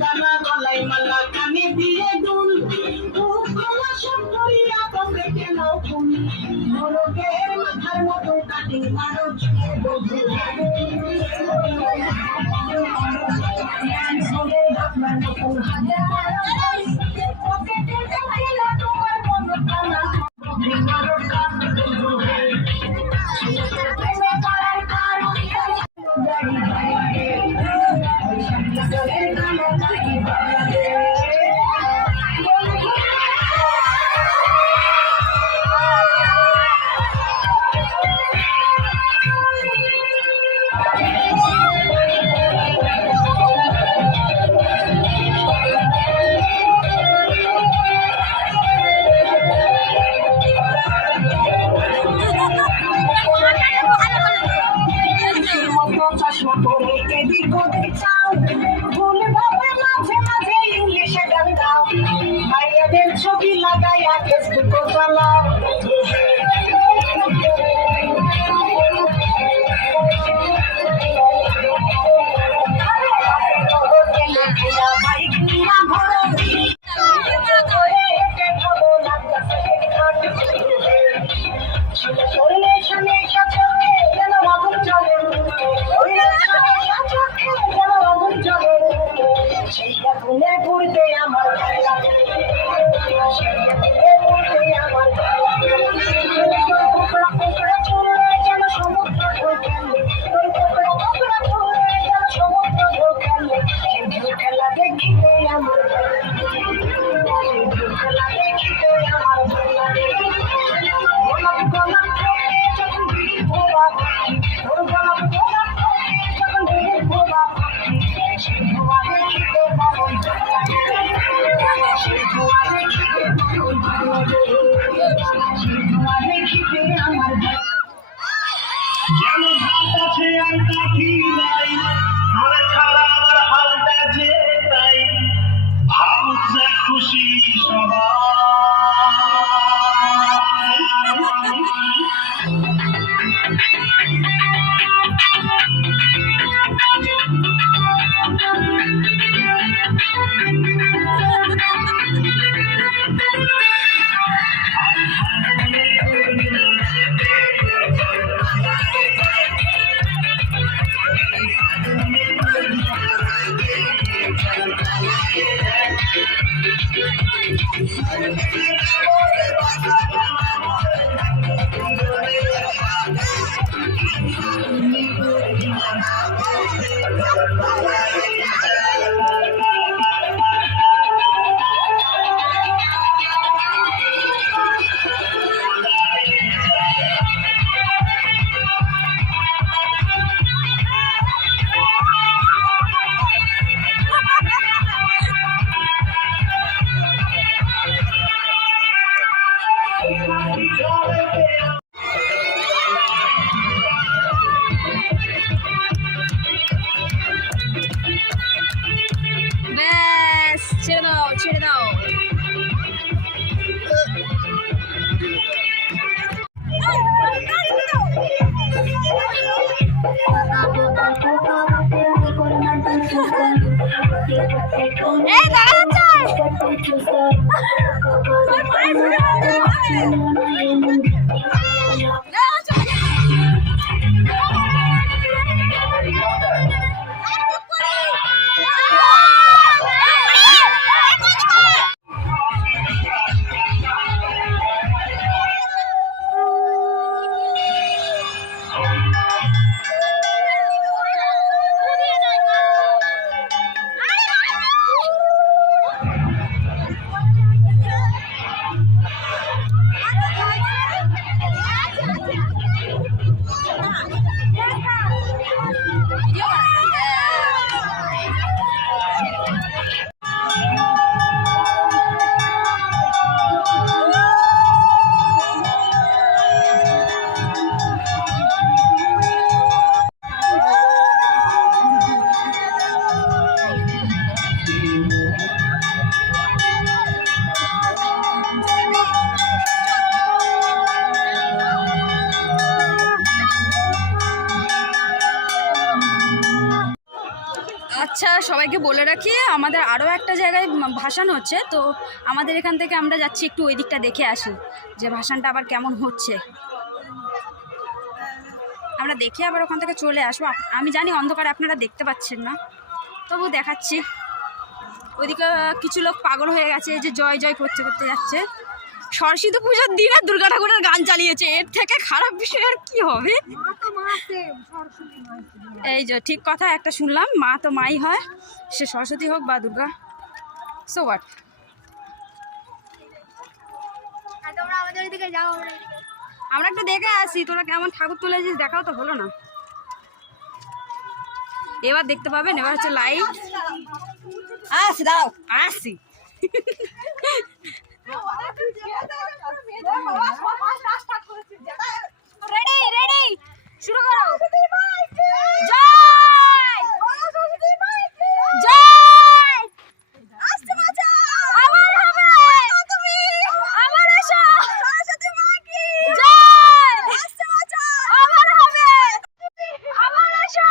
দানা গলায় মালা কানে দিয়ে দুল খোলা সব করিয়া তোমরে কেন ফুল মোরগের মাথার মতো কাটি মারো ছুঁয়ে বধু আপনার মতন হাজার তোমার মন কানা মারো কান বধু প্রেমে পড়ার কারণ চশমা পরে এদিক ওদিক চাও ভুল ভাবে মাঝে মাঝে ইংলিশে গান গাও ভাইয়াদের ছবি লাগাইয়া ফেসবুক চালাও বাইক নিয়া ঘোরো ঘুরতে আমার যেন সমুদ্র খেলা দেখিতে আমার খেলা দেখিতে আমার গোলাপ গোলাপ যখন ভিড় ভোলা গোলাপ গোলাপ যখন ভিড় ভোলা সেই ধোয়া দেখিতে মন সেই ধোয়া দেখিতে মন সেই ধোয়া দেখিতে আমার যেন ভাত আছে আর কাঠি নাই মনে ছাড়া আমার হালটা যে তাই ভাবুক যা খুশি সবাই ছেড়ে দাও আচ্ছা, সবাইকে বলে রাখি আমাদের আরও একটা জায়গায় ভাসান হচ্ছে, তো আমাদের এখান থেকে আমরা যাচ্ছি একটু ওই দিকটা দেখে আসি যে ভাসানটা আবার কেমন হচ্ছে। আমরা দেখে আবার ওখান থেকে চলে আসবো। আমি জানি অন্ধকারে আপনারা দেখতে পাচ্ছেন না, তবু দেখাচ্ছি। ওইদিকে কিছু লোক পাগল হয়ে গেছে, যে জয় জয় করতে করতে যাচ্ছে। সরস্বতী পুজোর দিন আর দুর্গা ঠাকুরের গান চালিয়েছে, এর থেকে খারাপ বিষয় আর কি হবে। এই যে ঠিক কথা একটা শুনলাম, মা তো মাই হয়, সে সরস্বতী হোক বা দুর্গা, সো হোয়াট। তোমরা আমাদের দিকে যাও, আমরা একটু দেখে আসি তোরা কেমন ঠাকুর তুলেছিস, দেখাও তো হলো না। এবার দেখতে পাবেন, এবার হচ্ছে লাইট। আসি, দাঁড়াও, আসি। রেডি রেডি, শুরু করো। জয় জয়, আসতে বাঁচা, আমার হবে, তুমি আমার এসো, সরস্বতী মা কি জয়, আসতে বাঁচা, আমার হবে, আমার এসো।